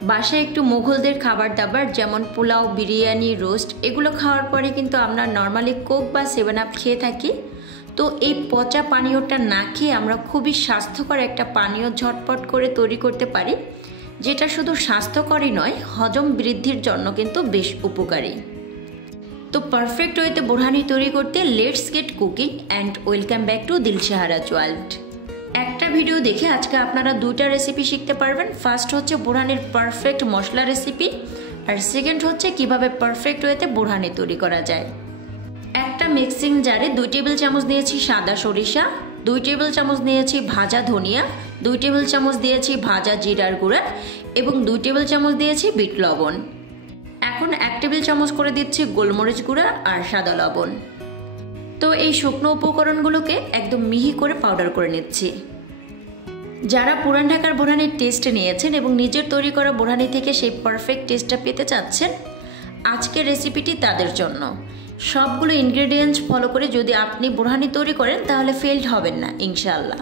বাসায় একটু মুঘলদের খাবার দাবার যেমন পোলাও, বিরিয়ানি, রোস্ট এগুলো খাওয়ার পরে কিন্তু আমরা নর্মালি কোক বা 7 আপ খেয়ে থাকি। তো এই পচা পানীয়টা না খেয়ে আমরা খুবই স্বাস্থ্যকর একটা পানীয় ঝটপট করে তৈরি করতে পারি, যেটা শুধু স্বাস্থ্যকরই নয়, হজম বৃদ্ধির জন্য কিন্তু বেশ উপকারী। তো পারফেক্ট ওয়েতে বোরহানি তৈরি করতে let's get cooking and welcome back to Dilshaharaz world. একটা ভিডিও দেখে আজকে আপনারা দুইটা রেসিপি শিখতে পারবেন। ফার্স্ট হচ্ছে বোরহানির পারফেক্ট মশলা রেসিপি, আর সেকেন্ড হচ্ছে কিভাবে পারফেক্ট ওয়েতে বোরহানি তৈরি করা যায়। একটা মিক্সিং জারে 2 টেবিল চামচ নিয়েছি সাদা সরিষা, 2 টেবিল চামচ নিয়েছি ভাজা ধনিয়া, 2 টেবিল চামচ দিয়েছি ভাজা জিরার গুঁড়া এবং 2 টেবিল চামচ দিয়েছি বিট লবণ। এখন 1 টেবিল চামচ করে দিচ্ছি গোলমরিচ গুঁড়া আর সাদা লবণ। তো এই শুকনো উপকরণগুলোকে একদম মিহি করে পাউডার করে নিচ্ছি। যারা পুরান ঢাকার বোরহানির টেস্ট নিয়েছেন এবং নিজের তৈরি করা বোরহানি থেকে সেই পারফেক্ট টেস্টটা পেতে চাচ্ছেন, আজকের রেসিপিটি তাদের জন্য। সবগুলো ইনগ্রেডিয়েন্টস ফলো করে যদি আপনি বোরহানি তৈরি করেন তাহলে ফেলড হবেন না ইনশাআল্লাহ।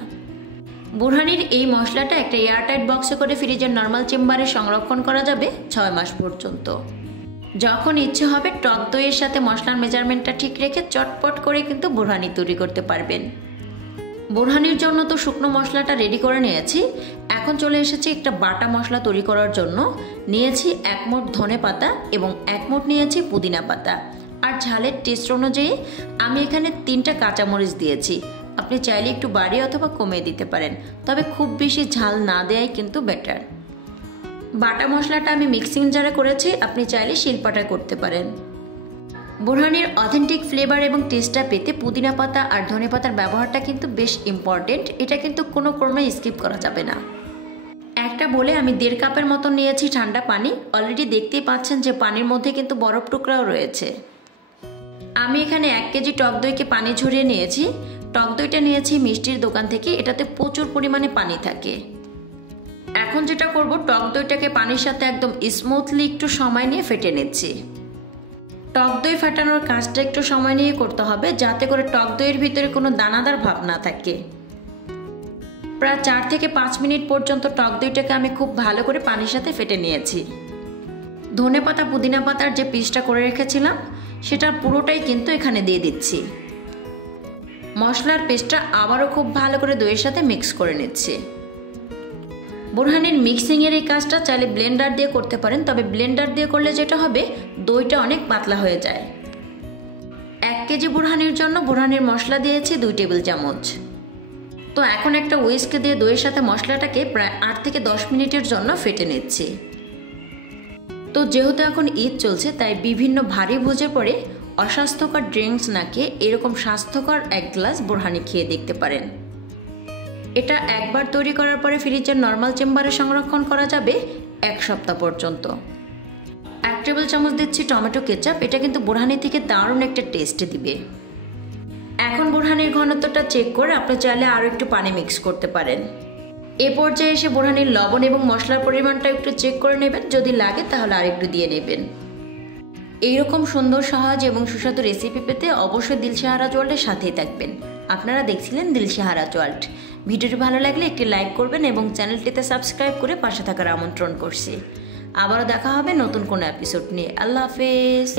বোরহানির এই মশলাটা একটা এয়ারটাইট বক্সে করে ফ্রিজের নর্মাল চেম্বারে সংরক্ষণ করা যাবে 6 মাস পর্যন্ত। যখন ইচ্ছে হবে টক দইয়ের সাথে মশলার মেজারমেন্টটা ঠিক রেখে চটপট করে কিন্তু বোরহানি তৈরি করতে পারবেন। বোরহানির জন্য তো শুকনো মশলাটা রেডি করে নিয়েছি, এখন চলে এসেছি একটা বাটা মশলা তৈরি করার জন্য। নিয়েছি 1 মুঠ ধনে পাতা এবং 1 মুঠ নিয়েছি পুদিনা পাতা, আর ঝালের টেস্ট অনুযায়ী আমি এখানে 3টা কাঁচামরিচ দিয়েছি। আপনি চাইলে একটু বাড়িয়ে অথবা কমিয়ে দিতে পারেন, তবে খুব বেশি ঝাল না দেয়াই কিন্তু বেটার। বাটা মশলাটা আমি মিক্সিং জারে করেছি, আপনি চাইলে শিলপাটায় করতে পারেন। বোরহানির অথেন্টিক ফ্লেভার এবং টেস্টটা পেতে পুদিনা পাতা আর ধনে পাতার ব্যবহারটা কিন্তু বেশ ইম্পর্টেন্ট, এটা কিন্তু কোনো ক্রমে স্কিপ করা যাবে না। একটা বলে আমি 1.5 কাপের মতো নিয়েছি ঠান্ডা পানি। অলরেডি দেখতেই পাচ্ছেন যে পানির মধ্যে কিন্তু বরফ টুকরাও রয়েছে। আমি এখানে 1 কেজি টক দইকে পানি ঝরিয়ে নিয়েছি। টক দইটা নিয়েছি মিষ্টির দোকান থেকে, এটাতে প্রচুর পরিমাণে পানি থাকে। এখন যেটা করব, টক দইটাকে পানির সাথে একদম স্মুথলি একটু সময় নিয়ে ফেটে নিচ্ছি। টক দই ফাটানোর কাজটা একটু সময় নিয়ে করতে হবে, যাতে করে টক দইয়ের ভিতরে কোনো দানাদার ভাব না থাকে। প্রায় 4 থেকে 5 মিনিট পর্যন্ত টক দইটাকে আমি খুব ভালো করে পানির সাথে ফেটে নিয়েছি। ধনে পাতা পুদিনা পাতার যে পিসটা করে রেখেছিলাম সেটার পুরোটাই কিন্তু এখানে দিয়ে দিচ্ছি। মশলার পেস্টটা আবারও খুব ভালো করে দইয়ের সাথে মিক্স করে নিচ্ছি। বোরহানির মিক্সিংয়ের এই কাজটা চাইলে ব্লেন্ডার দিয়ে করতে পারেন, তবে ব্লেন্ডার দিয়ে করলে যেটা হবে দইটা অনেক পাতলা হয়ে যায়। 1 কেজি বোরহানির জন্য বোরহানির মশলা দিয়েছি 2 টেবিল চামচ। তো এখন একটা হুইস্ক দিয়ে দইয়ের সাথে মশলাটাকে প্রায় 8 থেকে 10 মিনিটের জন্য ফেটে নিচ্ছি। তো যেহেতু এখন ঈদ চলছে, তাই বিভিন্ন ভারী ভোজের পরে অস্বাস্থ্যকর ড্রিঙ্কস না খেয়ে এরকম স্বাস্থ্যকর 1 গ্লাস বোরহানি খেয়ে দেখতে পারেন। এটা একবার তৈরি করার পরে ফ্রিজের নর্মাল চেম্বারে সংরক্ষণ করা যাবে 1 সপ্তাহ পর্যন্ত। 1 টেবিল চামচ দিচ্ছি টমেটো কেচাপ, এটা কিন্তু বোরহানি থেকে দারুণ একটা টেস্ট দিবে। এখন বোরহানির ঘনত্বটা চেক করে আপনি চাইলে আরও একটু পানি মিক্স করতে পারেন। এ পর্যায়ে এসে বোরহানির লবণ এবং মশলার পরিমাণটা একটু চেক করে নেবেন, যদি লাগে তাহলে আরেকটু দিয়ে নেবেন। এইরকম সুন্দর, সহজ এবং সুস্বাদু রেসিপি পেতে অবশ্যই দিলশাহারাজ ওয়ার্ল্ডের সাথেই থাকবেন। আপনারা দেখছিলেন দিলশাহারাজ ওয়ার্ল্ড। ভিডিওটি ভালো লাগলে একটি লাইক করবেন এবং চ্যানেলটিতে সাবস্ক্রাইব করে পাশে থাকার আমন্ত্রণ করছি। আবারও দেখা হবে নতুন কোনো এপিসোড নিয়ে। আল্লাহ হাফেজ।